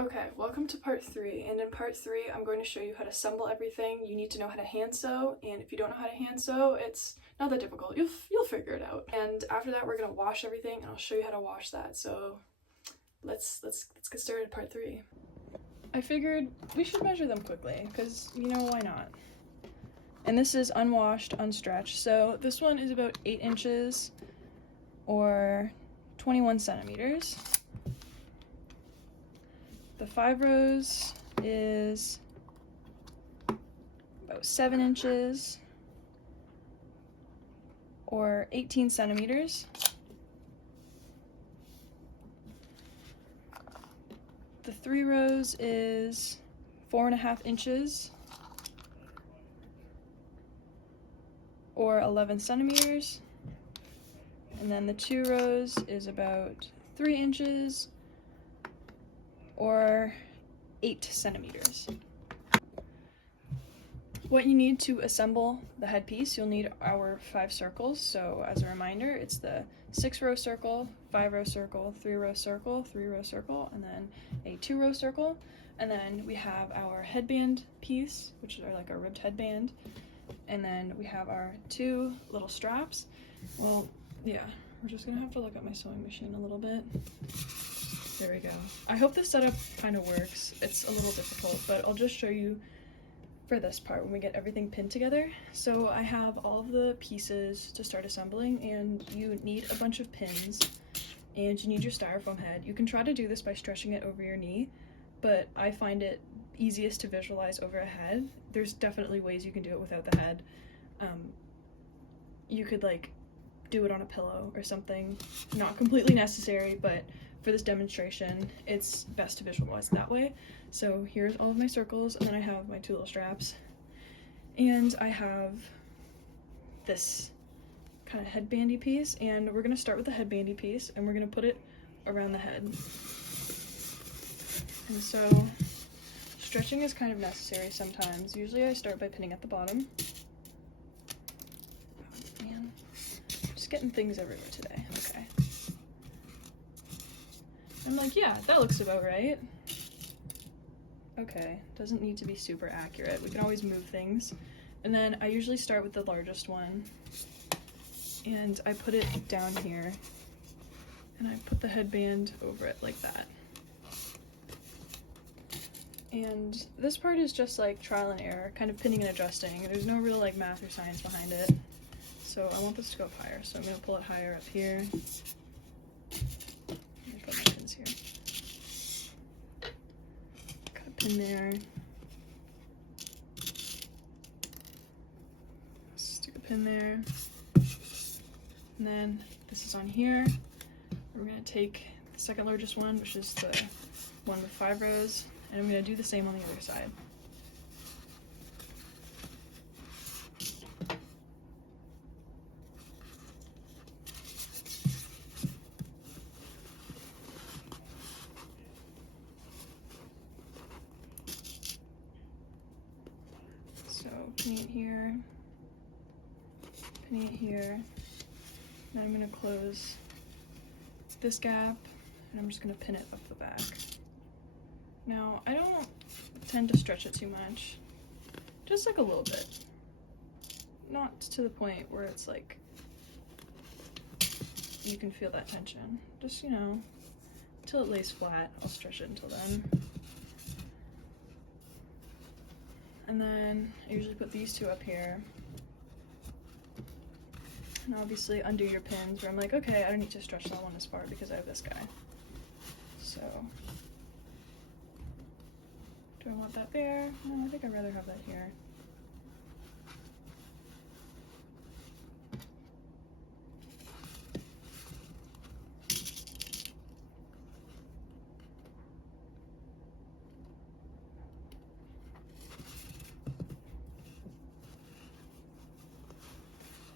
Okay, welcome to part 3, and in part 3 I'm going to show you how to assemble everything. You need to know how to hand sew, and if you don't know how to hand sew, it's not that difficult. You'll figure it out. And after that we're going to wash everything, and I'll show you how to wash that. So let's get started part 3. I figured we should measure them quickly, because you know, why not? And this is unwashed, unstretched. So this one is about 8 inches or 21 centimeters. The 5 rows is about 7 inches or 18 centimeters. The 3 rows is 4.5 inches or 11 centimeters. And then the 2 rows is about 3 inches or 8 centimeters. What you need to assemble the headpiece, you'll need our 5 circles. So as a reminder, it's the 6-row circle, 5-row circle, 3-row circle, 3-row circle, and then a 2-row circle. And then we have our headband piece, which are like a ribbed headband. And then we have our 2 little straps. Well, yeah, we're just gonna have to look at my sewing machine a little bit. There we go. I hope this setup kind of works. It's a little difficult, but I'll just show you for this part when we get everything pinned together. So I have all of the pieces to start assembling, and you need a bunch of pins, and you need your styrofoam head. You can try to do this by stretching it over your knee, but I find it easiest to visualize over a head. There's definitely ways you can do it without the head. You could like do it on a pillow or something. Not completely necessary, but for this demonstration, it's best to visualize that way. So here's all of my circles, and then I have my 2 little straps. And I have this kind of headbandy piece, and we're gonna start with the headbandy piece, and we're gonna put it around the head. And so stretching is kind of necessary sometimes. Usually I start by pinning at the bottom. Oh, man. Just getting things everywhere today. Okay. I'm like, yeah, that looks about right. Okay, doesn't need to be super accurate. We can always move things. And then I usually start with the largest one, and I put it down here, and I put the headband over it like that. And this part is just like trial and error, kind of pinning and adjusting. There's no real like math or science behind it. So I want this to go up higher, so I'm gonna pull it higher up here. Put my pins here. Got a pin there. Stick a pin there. And then this is on here. We're gonna take the second largest one, which is the one with 5 rows, and I'm gonna do the same on the other side. So pinning it here, pinning it here. Now I'm gonna close this gap, and I'm just gonna pin it up the back. Now, I don't tend to stretch it too much, just like a little bit. Not to the point where it's like, you can feel that tension. Just, you know, until it lays flat. I'll stretch it until then. And then I usually put these 2 up here. And obviously undo your pins, where I'm like, okay, I don't need to stretch that one as far because I have this guy. So, do I want that there? No, I think I'd rather have that here.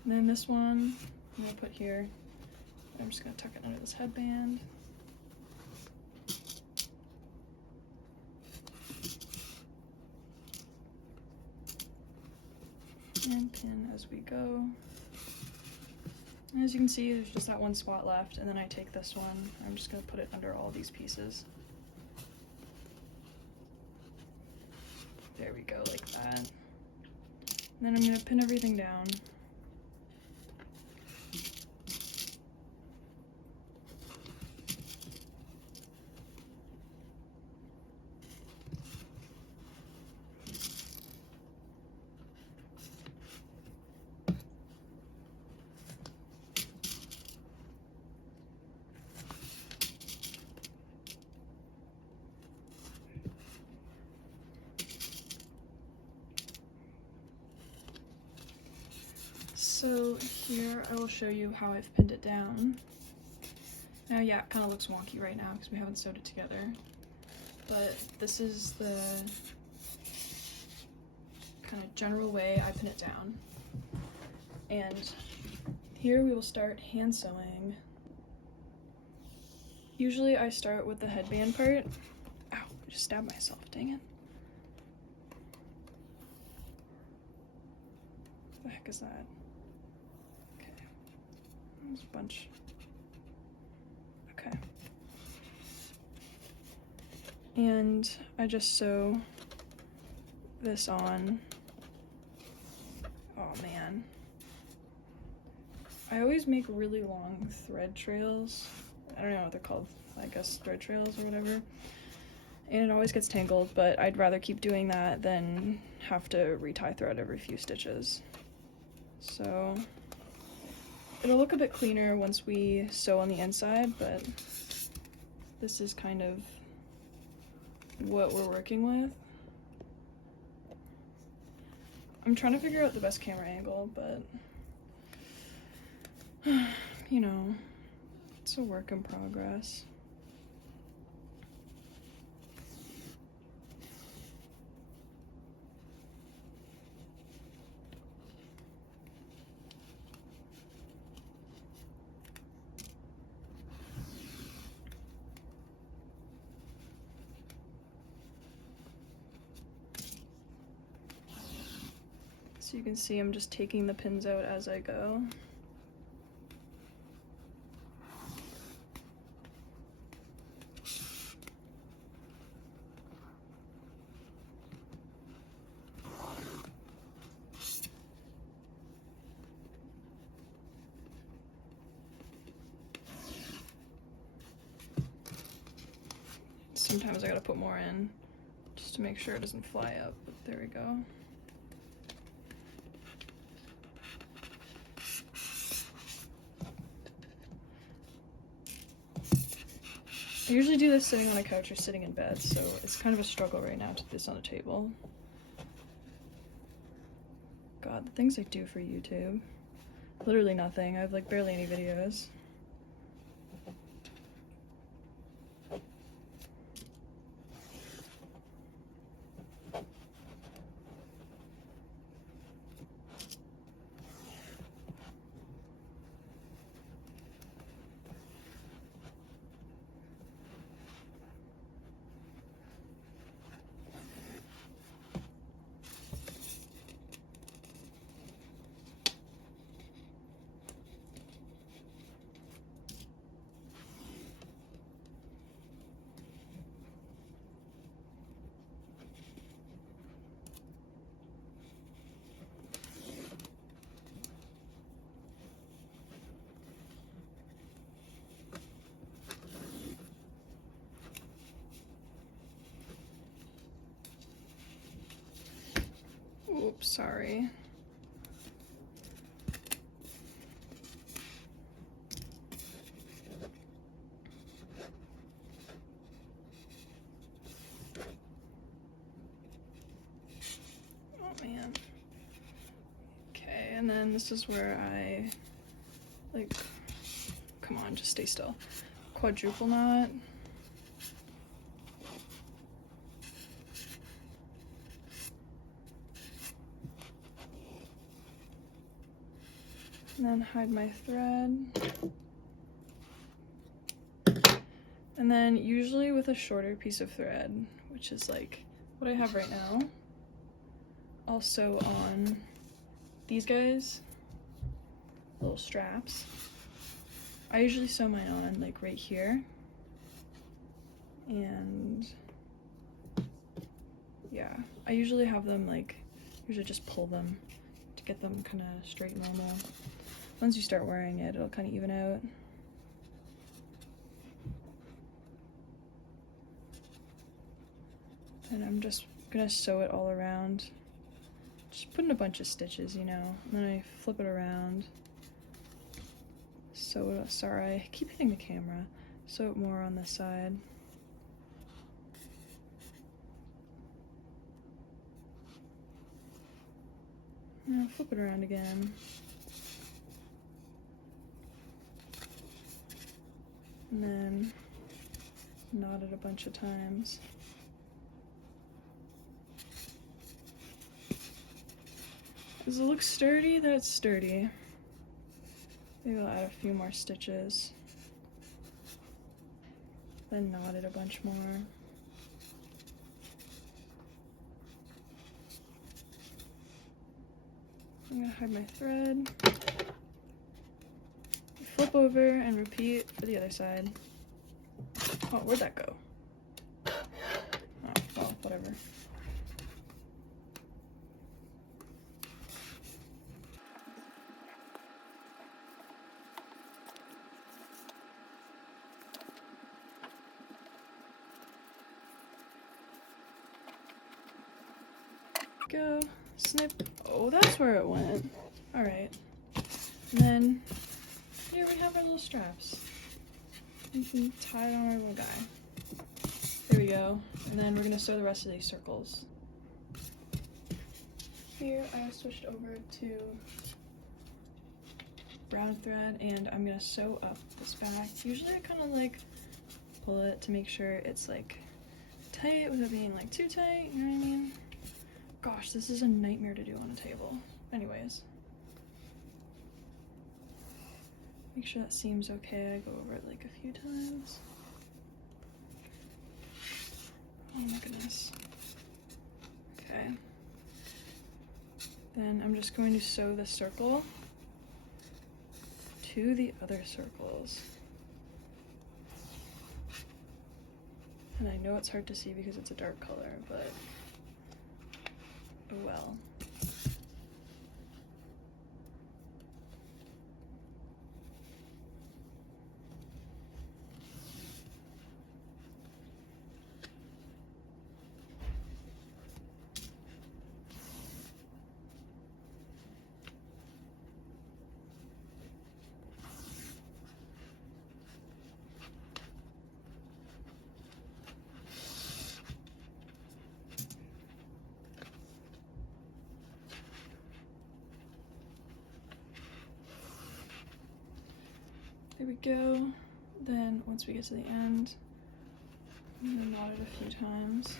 And then this one I'm gonna put here. I'm just gonna tuck it under this headband. And pin as we go. And as you can see, there's just that one spot left, and then I take this one. I'm just gonna put it under all these pieces. There we go, like that. And then I'm gonna pin everything down. So here I will show you how I've pinned it down. Now yeah, it kind of looks wonky right now because we haven't sewed it together, but this is the kind of general way I pin it down. And here we will start hand sewing. Usually I start with the headband part. Ow, I just stabbed myself, dang it. What the heck is that? Okay, there's a bunch. Okay. And I just sew this on. Oh man. I always make really long thread trails. I don't know what they're called. I guess thread trails or whatever. And it always gets tangled, but I'd rather keep doing that than have to retie thread every few stitches. So it'll look a bit cleaner once we sew on the inside, but this is kind of what we're working with. I'm trying to figure out the best camera angle, but you know, it's a work in progress. So you can see I'm just taking the pins out as I go. Sometimes I gotta put more in just to make sure it doesn't fly up, but there we go. I usually do this sitting on a couch or sitting in bed, so it's kind of a struggle right now to do this on a table. God, the things I do for YouTube. Literally nothing. I have like barely any videos. Oops, sorry. Oh man. Okay, and then this is where I, like, come on, just stay still. Quadruple knot. And then hide my thread. And then usually with a shorter piece of thread, which is like what I have right now, I'll sew on these guys, little straps. I usually sew mine on like right here. And yeah, I usually have them like, usually just pull them to get them kind of straight and normal. Once you start wearing it, it'll kind of even out. And I'm just gonna sew it all around. Just put in a bunch of stitches, you know, and then I flip it around. Sew it, sorry, I keep hitting the camera. Sew it more on this side. Now flip it around again. And then knot it a bunch of times. Does it look sturdy? That's sturdy. Maybe I'll add a few more stitches. Then knot it a bunch more. I'm gonna hide my thread. Flip over and repeat for the other side. Oh, where'd that go? Oh, well, whatever. Go, snip. Oh, that's where it went. All right. And then here we have our little straps. You can tie it on our little guy. There we go. And then we're gonna sew the rest of these circles. Here I switched over to brown thread and I'm gonna sew up this back. Usually I kind of like pull it to make sure it's like tight without being like too tight, you know what I mean? Gosh, this is a nightmare to do on a table. Anyways. Make sure that seam's okay. I go over it like a few times. Oh my goodness. Okay. Then I'm just going to sew the circle to the other circles. And I know it's hard to see because it's a dark color, but oh well. There we go. Then once we get to the end, I'm gonna knot it a few times.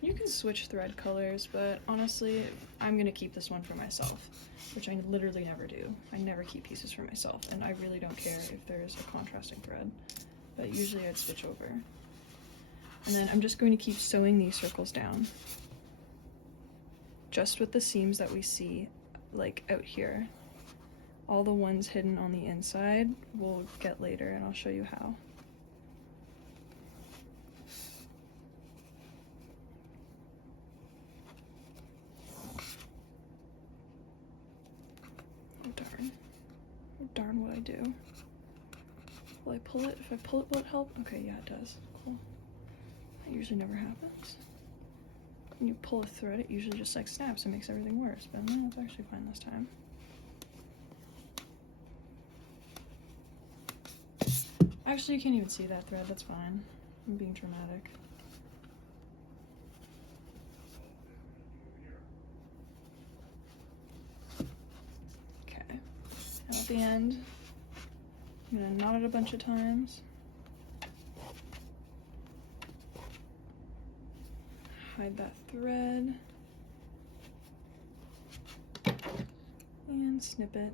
You can switch thread colors, but honestly, I'm gonna keep this one for myself, which I literally never do. I never keep pieces for myself, and I really don't care if there's a contrasting thread, but usually I'd switch over. And then I'm just going to keep sewing these circles down, just with the seams that we see, like out here. All the ones hidden on the inside we'll get later, and I'll show you how. Oh darn. Oh darn what I do. Will I pull it? If I pull it, will it help? Okay, yeah, it does. Cool. That usually never happens. When you pull a thread, it usually just like snaps and makes everything worse, but no, it's actually fine this time. Actually, you can't even see that thread, that's fine. I'm being dramatic. Okay, now at the end, I'm gonna knot it a bunch of times. Hide that thread. And snip it.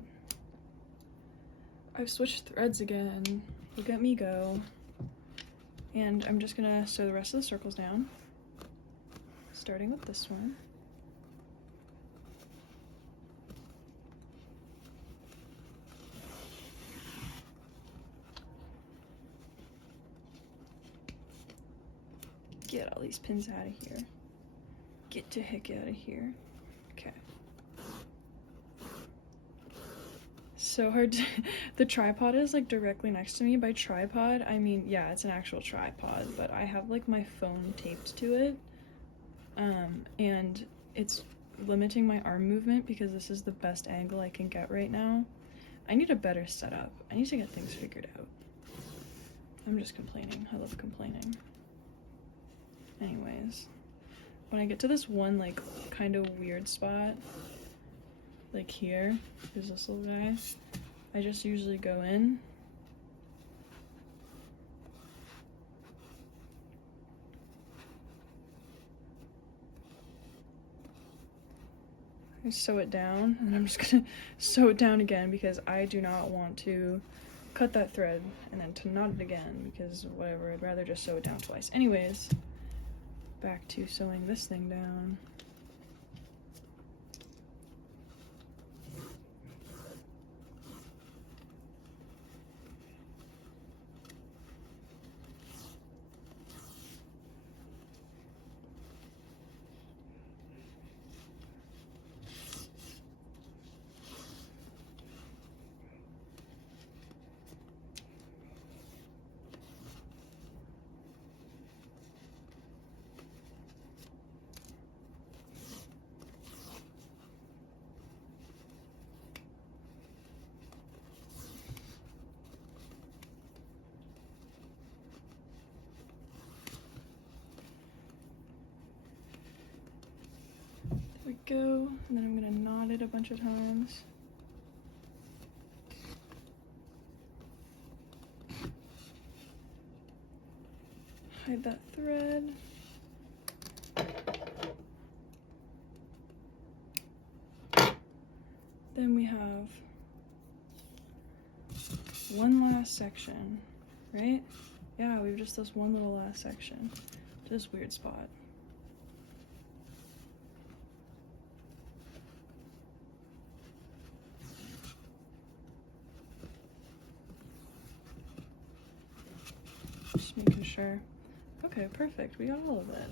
I've switched threads again. Look at me go. And I'm just gonna sew the rest of the circles down, starting with this one. Get all these pins out of here. get the heck out of here. Okay. So hard to, the tripod is like directly next to me. By tripod, I mean, yeah, it's an actual tripod, but I have like my phone taped to it. And it's limiting my arm movement because this is the best angle I can get right now. I need a better setup. I need to get things figured out. I'm just complaining. I love complaining. Anyways, when I get to this one like kind of weird spot, like here, there's this little guy, I just usually go in. I sew it down, and I'm just gonna sew it down again because I do not want to cut that thread and then to knot it again because whatever, I'd rather just sew it down twice. Anyways, back to sewing this thing down. There we go, and then I'm gonna knot it a bunch of times. Hide that thread. Then we have one last section, right? Yeah, we have just this one little last section to this weird spot. Just making sure. Okay, perfect. We got all of it.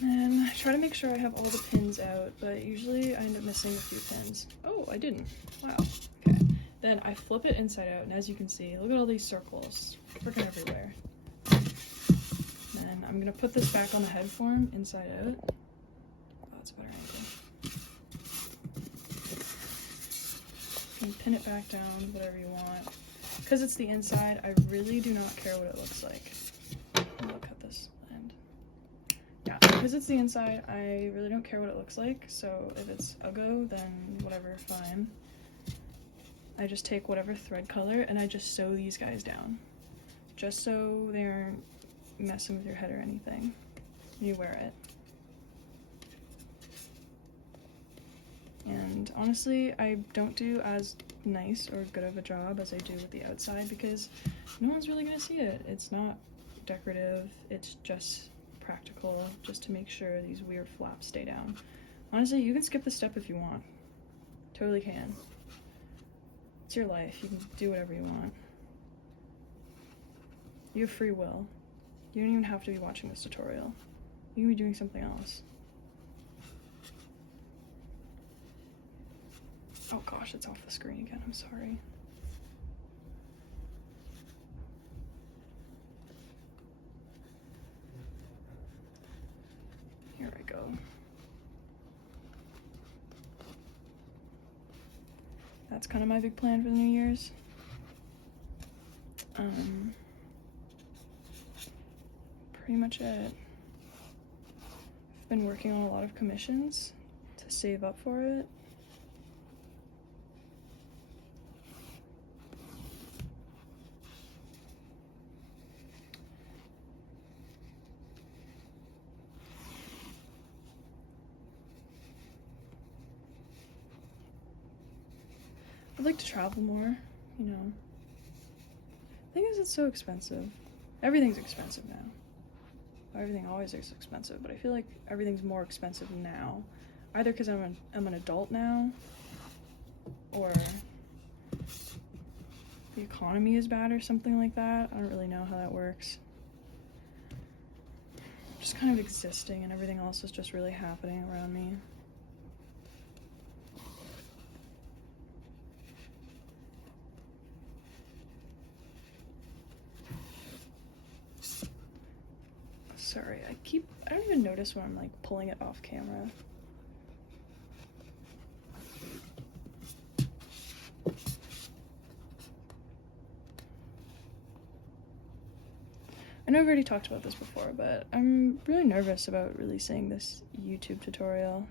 And I try to make sure I have all the pins out, but usually I end up missing a few pins. Oh, I didn't. Wow. Okay. Then I flip it inside out, and as you can see, look at all these circles. Freaking everywhere. Then I'm gonna put this back on the head form inside out. Oh, that's a better angle. You can pin it back down, whatever you want. Because it's the inside, I really do not care what it looks like. I'll cut this end. Yeah, because it's the inside, I really don't care what it looks like. So if it's uggo, then whatever, fine. I just take whatever thread color and I just sew these guys down. Just so they aren't messing with your head or anything. You wear it. And honestly, I don't do as nice or good of a job as I do with the outside because no one's really gonna see it. It's not decorative, it's just practical, just to make sure these weird flaps stay down. Honestly, you can skip this step if you want. Totally can. It's your life, you can do whatever you want. You have free will. You don't even have to be watching this tutorial. You can be doing something else. Oh gosh, it's off the screen again, I'm sorry. Here I go. That's kind of my big plan for the New Year's. Pretty much it. I've been working on a lot of commissions to save up for it. I'd like to travel more, you know. The thing is, it's so expensive. Everything's expensive now. Everything always is expensive, but I feel like everything's more expensive now. either because I'm an adult now, or the economy is bad or something like that. I don't really know how that works. I'm just kind of existing and everything else is just really happening around me. Sorry, I don't even notice when I'm like pulling it off camera. I know I've already talked about this before, but I'm really nervous about releasing this YouTube tutorial.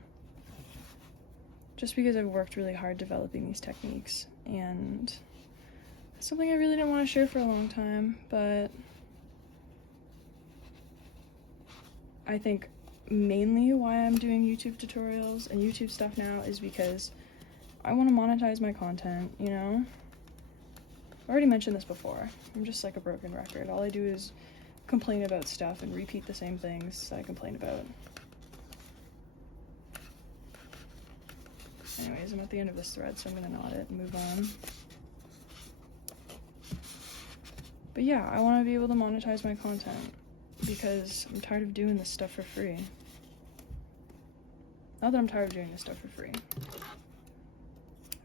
Just because I've worked really hard developing these techniques, and it's something I really didn't want to share for a long time, but I think mainly why I'm doing YouTube tutorials and YouTube stuff now is because I want to monetize my content, you know? I already mentioned this before. I'm just like a broken record. All I do is complain about stuff and repeat the same things that I complain about. Anyways, I'm at the end of this thread, so I'm gonna knot it and move on. But yeah, I want to be able to monetize my content because I'm tired of doing this stuff for free. Not that I'm tired of doing this stuff for free.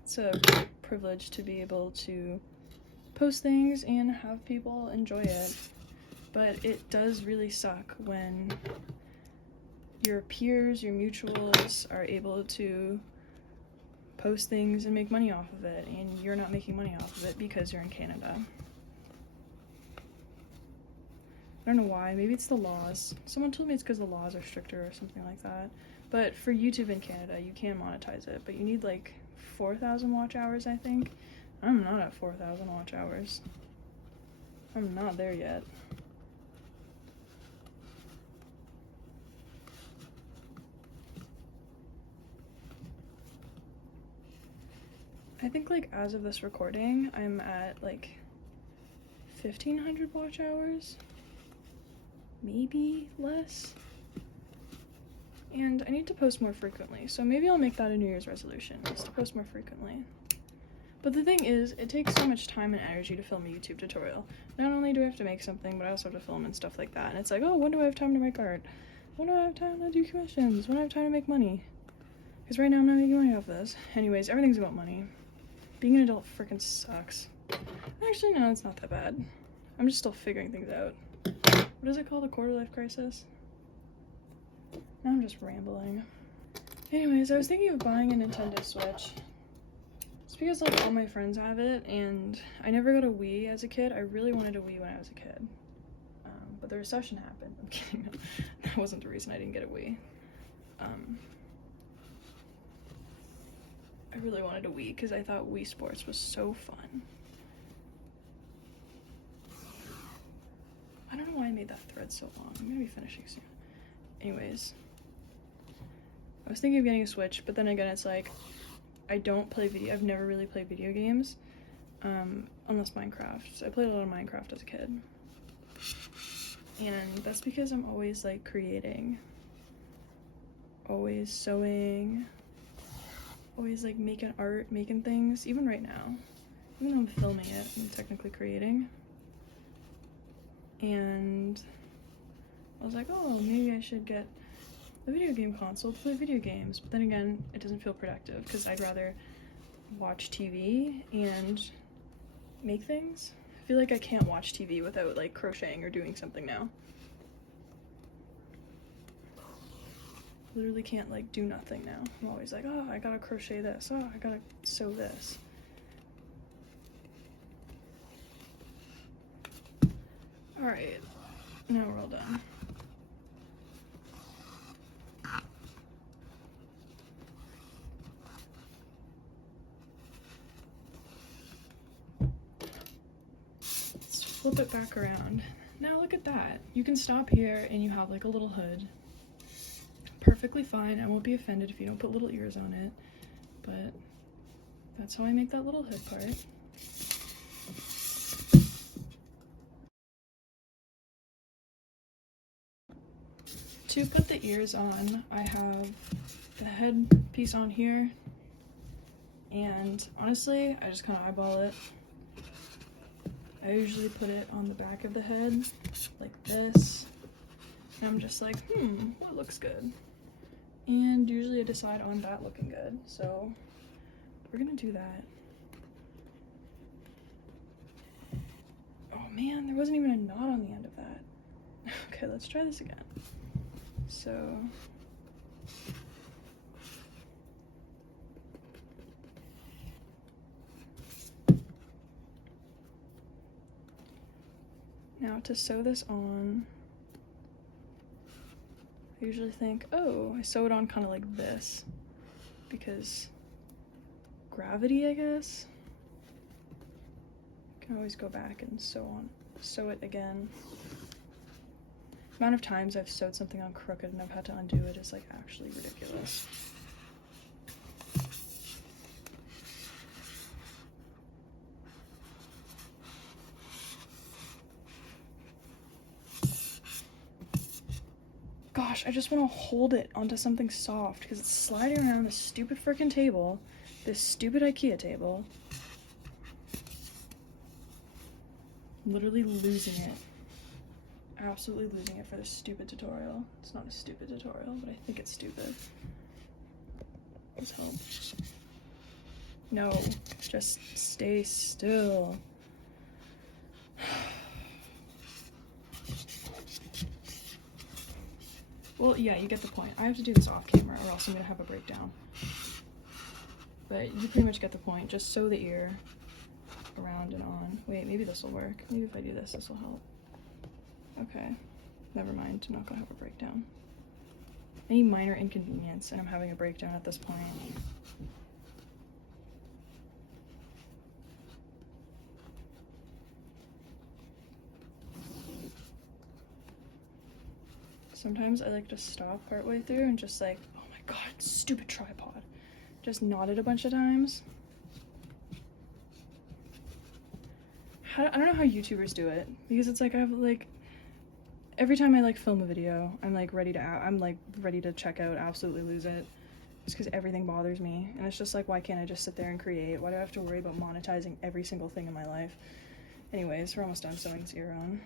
It's a privilege to be able to post things and have people enjoy it. But it does really suck when your peers, your mutuals are able to post things and make money off of it, and you're not making money off of it because you're in Canada. I don't know why, maybe it's the laws. Someone told me it's because the laws are stricter or something like that. But for YouTube in Canada, you can monetize it, but you need like 4,000 watch hours, I think. I'm not at 4,000 watch hours. I'm not there yet. I think like as of this recording, I'm at like 1,500 watch hours, maybe less. And I need to post more frequently, so maybe I'll make that a New Year's resolution, is to post more frequently. But the thing is, it takes so much time and energy to film a YouTube tutorial. Not only do I have to make something, but I also have to film and stuff like that. And it's like, oh, when do I have time to make art? When do I have time to do commissions? When do I have time to make money? Because right now I'm not making money off this. Anyways, everything's about money. Being an adult freaking sucks. Actually, no, it's not that bad. I'm just still figuring things out. What is it called? A quarter-life crisis? Now I'm just rambling. Anyways, I was thinking of buying a Nintendo Switch. It's because like all my friends have it, and I never got a Wii as a kid. I really wanted a Wii when I was a kid. But the recession happened. I'm kidding. No, that wasn't the reason I didn't get a Wii. I really wanted a Wii because I thought Wii Sports was so fun. I don't know why I made that thread so long. I'm gonna be finishing soon. Anyways, I was thinking of getting a Switch, but then again, it's like, I've never really played video games, unless Minecraft. I played a lot of Minecraft as a kid. And that's because I'm always like creating, always sewing, always like making art, making things, even right now. Even though I'm filming it, I'm technically creating. And I was like, oh, maybe I should get a video game console to play video games. But then again, it doesn't feel productive because I'd rather watch TV and make things. I feel like I can't watch TV without like crocheting or doing something now. Literally can't like do nothing now. I'm always like, oh, I gotta crochet this. Oh, I gotta sew this. Alright, now we're all done. Let's flip it back around. Now look at that. You can stop here and you have like a little hood. Perfectly fine. I won't be offended if you don't put little ears on it, but that's how I make that little hood part. To put the ears on, I have the head piece on here, and honestly, I just kind of eyeball it. I usually put it on the back of the head, like this, and I'm just like, what looks good? And usually I decide on that looking good, so we're gonna do that. Oh man, there wasn't even a knot on the end of that. Okay, let's try this again. So now to sew this on, I usually think, oh, I sew it on kind of like this because gravity, I guess. Can always go back and sew it again. The amount of times I've sewed something on crooked and I've had to undo it is like actually ridiculous. Gosh, I just want to hold it onto something soft because it's sliding around this stupid freaking table, this stupid IKEA table. I'm literally losing it. Absolutely losing it for this stupid tutorial. It's not a stupid tutorial, but I think it's stupid. Let's help. No, just stay still. Well, yeah, you get the point. I have to do this off camera or else I'm gonna have a breakdown. But you pretty much get the point. Just sew the ear around and on. Wait, maybe this will work. Maybe if I do this, this will help. Okay, never mind. I'm not gonna have a breakdown. Any minor inconvenience and I'm having a breakdown at this point. Sometimes I like to stop partway through and just like, oh my god, stupid tripod. Just knot it a bunch of times. I don't know how YouTubers do it, because it's like I have like, every time I like film a video, I'm like ready to check out, absolutely lose it. Just because everything bothers me, and it's just like, why can't I just sit there and create? Why do I have to worry about monetizing every single thing in my life? Anyways, we're almost done sewing this ear on.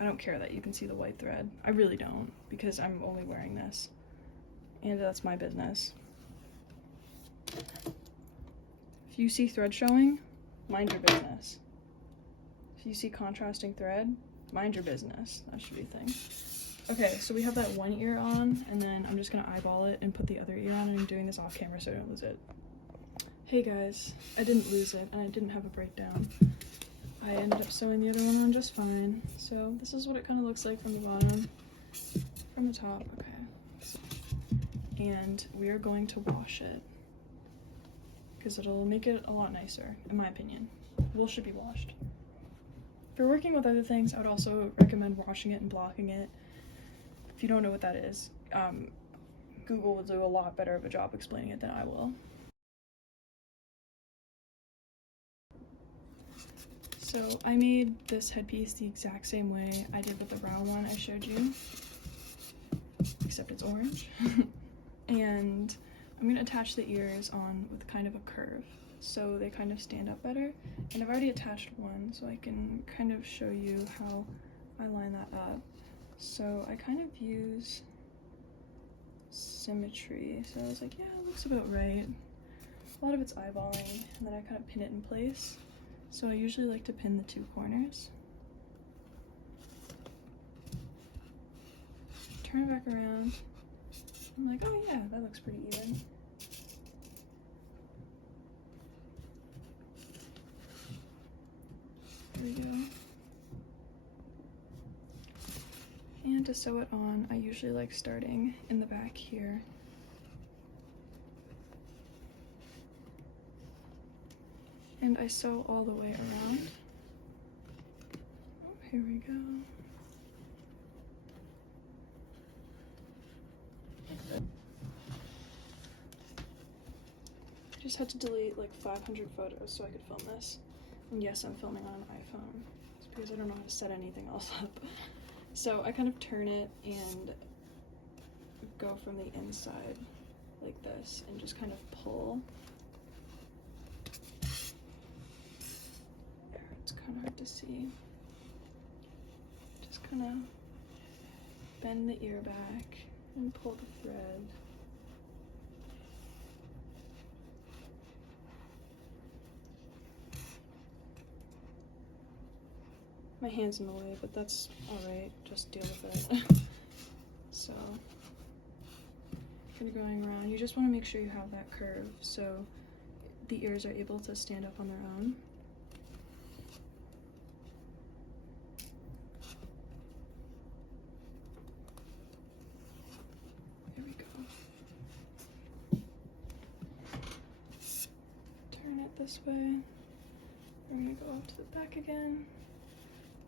I don't care that you can see the white thread. I really don't, because I'm only wearing this. And that's my business. If you see thread showing, mind your business. If you see contrasting thread, mind your business. That should be a thing. Okay, so we have that one ear on, and then I'm just gonna eyeball it and put the other ear on, and I'm doing this off camera so I don't lose it. Hey guys, I didn't lose it, and I didn't have a breakdown. I ended up sewing the other one on just fine. So this is what it kind of looks like from the bottom, from the top, okay. And we are going to wash it because it'll make it a lot nicer, in my opinion. Wool should be washed. If you're working with other things, I would also recommend washing it and blocking it. If you don't know what that is, Google will do a lot better of a job explaining it than I will. So I made this headpiece the exact same way I did with the brown one I showed you, except it's orange. And I'm going to attach the ears on with kind of a curve, so they kind of stand up better. And I've already attached one, so I can kind of show you how I line that up. So I kind of use symmetry, so I was like, yeah, it looks about right. A lot of it's eyeballing, and then I kind of pin it in place. So I usually like to pin the two corners. Turn it back around. I'm like, oh yeah, that looks pretty even. There we go. And to sew it on, I usually like starting in the back here. And I sew all the way around. Oh, Here we go. I just had to delete like 500 photos so I could film this. And yes, I'm filming on an iPhone. It's because I don't know how to set anything else up. So I kind of turn it and go from the inside like this and just kind of pull. It's kind of hard to see. Just kind of bend the ear back and pull the thread. My hand's in the way, but that's alright, just deal with it. So, kind of going around, you just want to make sure you have that curve so the ears are able to stand up on their own. There we go. Turn it this way. We're going to go up to the back again.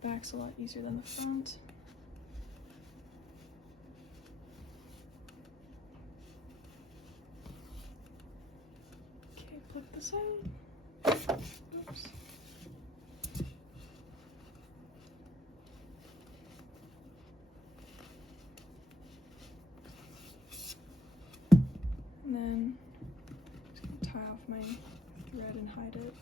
Back's a lot easier than the front. Okay, flip this out. Oops. And then just gonna tie off my thread and hide it.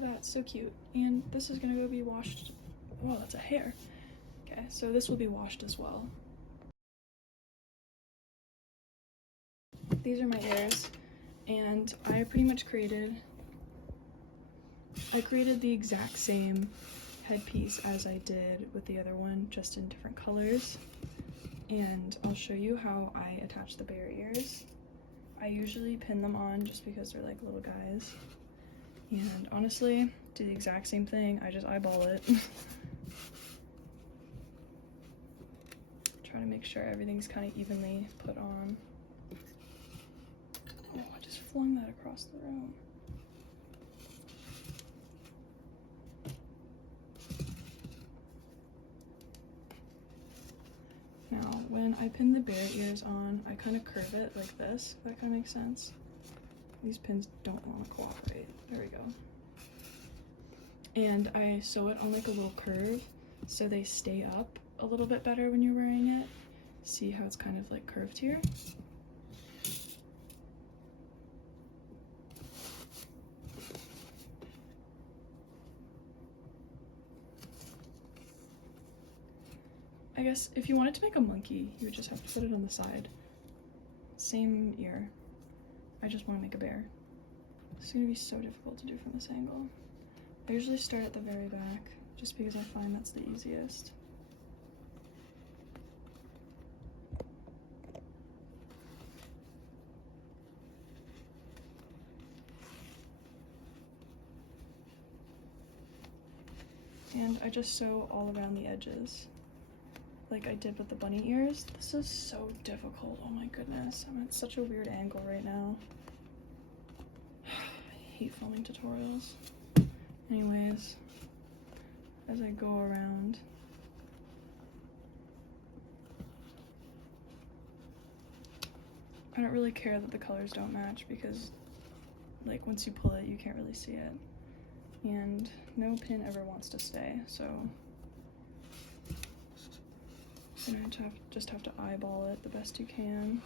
That's so cute. And this is gonna go be washed. Oh, that's a hair. Okay, so this will be washed as well. These are my ears, and I pretty much created the exact same headpiece as I did with the other one, just in different colors. And I'll show you how I attach the bear ears. I usually pin them on just because they're like little guys. And honestly, do the exact same thing, I just eyeball it. Try to make sure everything's kind of evenly put on. Oh, I just flung that across the room. Now, when I pin the bear ears on, I kind of curve it like this, if that kind of makes sense. These pins don't want to cooperate. There we go. And I sew it on like a little curve so they stay up a little bit better when you're wearing it. See how it's kind of like curved here? I guess if you wanted to make a monkey, you would just have to put it on the side. Same ear. I just want to make a bear. It's gonna be so difficult to do from this angle. I usually start at the very back, just because I find that's the easiest. And I just sew all around the edges, like I did with the bunny ears. This is so difficult, oh my goodness. I'm at such a weird angle right now. I hate filming tutorials. Anyways, as I go around, I don't really care that the colors don't match because like once you pull it you can't really see it, and no pin ever wants to stay, so you're gonna just have to eyeball it the best you can.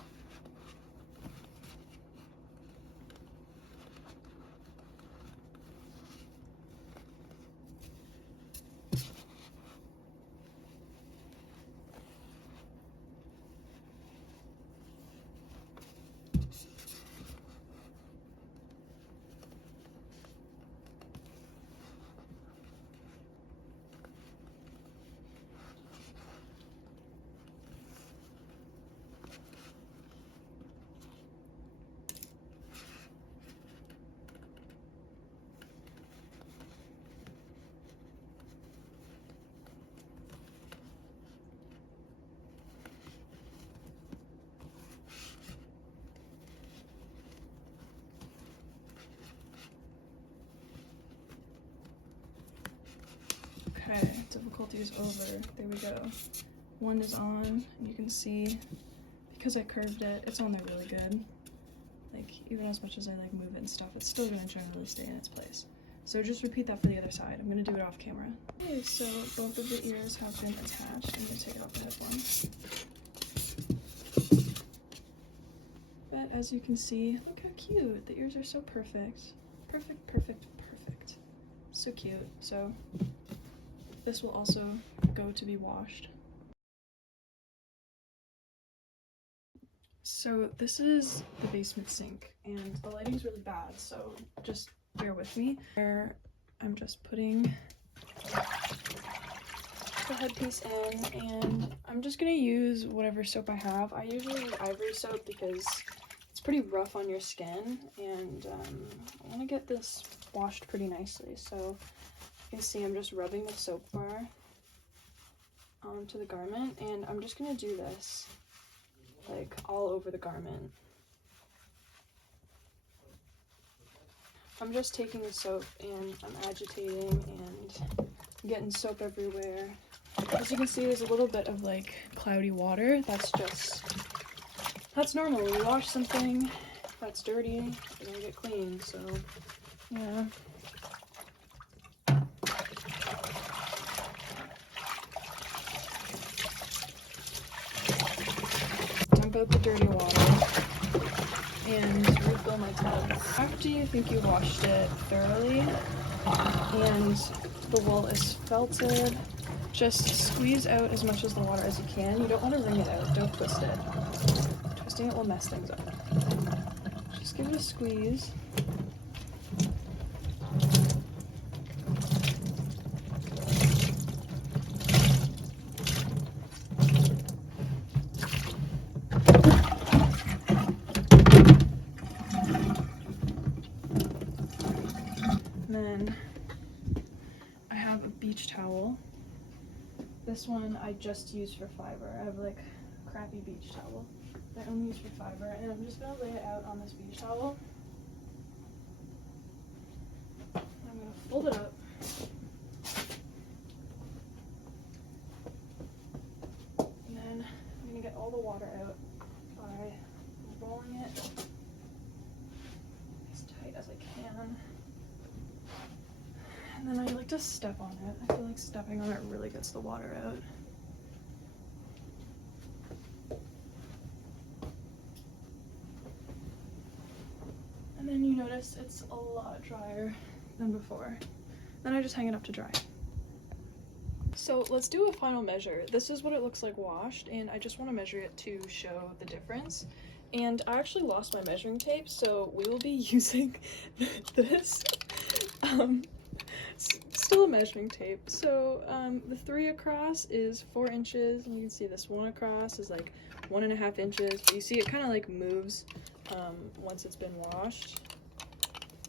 Okay, difficulty is over. There we go. One is on, and you can see, because I curved it, it's on there really good. Like, even as much as I like move it and stuff, it's still gonna generally stay in its place. So just repeat that for the other side. I'm gonna do it off camera. Okay, so both of the ears have been attached. I'm gonna take it off the headphones. But as you can see, look how cute. The ears are so perfect. Perfect, perfect, perfect. So cute. So this will also go to be washed. So this is the basement sink, and the lighting's really bad, so just bear with me. Where I'm just putting the headpiece in, and I'm just gonna use whatever soap I have. I usually use ivory soap because it's pretty rough on your skin, and I want to get this washed pretty nicely. So you can see I'm just rubbing the soap bar onto the garment, and I'm just gonna do this like all over the garment. I'm just taking the soap and I'm agitating and getting soap everywhere. As you can see, there's a little bit of like cloudy water. That's normal. When you wash something that's dirty, it's gonna get clean, so yeah. Dump out the dirty water and refill my tub. After you think you washed it thoroughly and the wool is felted, just squeeze out as much of the water as you can. You don't want to wring it out, don't twist it. Twisting it will mess things up. Just give it a squeeze. Then I have a beach towel. This one I just use for fiber. I have like a crappy beach towel that I only use for fiber, and I'm just gonna lay it out on this beach towel. I'm gonna fold it up. And then I'm gonna get all the water out by rolling it as tight as I can. And then I like to step on it. I feel like stepping on it really gets the water out. And then you notice it's a lot drier than before. Then I just hang it up to dry. So let's do a final measure. This is what it looks like washed, and I just want to measure it to show the difference. And I actually lost my measuring tape, so we will be using this. Still a measuring tape. So the 3 across is 4 inches, and you can see this 1 across is like 1.5 inches, but you see it kind of like moves once it's been washed.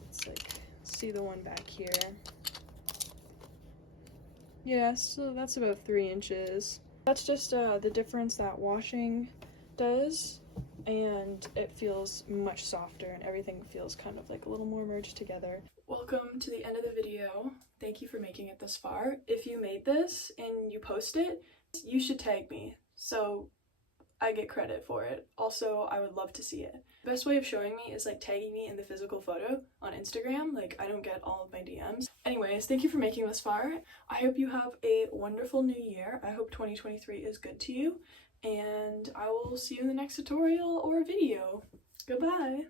It's like, see the one back here. Yeah, so that's about 3 inches. That's just the difference that washing does, and it feels much softer and everything feels kind of like a little more merged together. Welcome to the end of the video. Thank you for making it this far. If you made this and you post it, you should tag me so I get credit for it. Also, I would love to see it. The best way of showing me is like tagging me in the physical photo on Instagram. Like, I don't get all of my DMs. Anyways, thank you for making this far. I hope you have a wonderful new year. I hope 2023 is good to you, and I will see you in the next tutorial or video. Goodbye!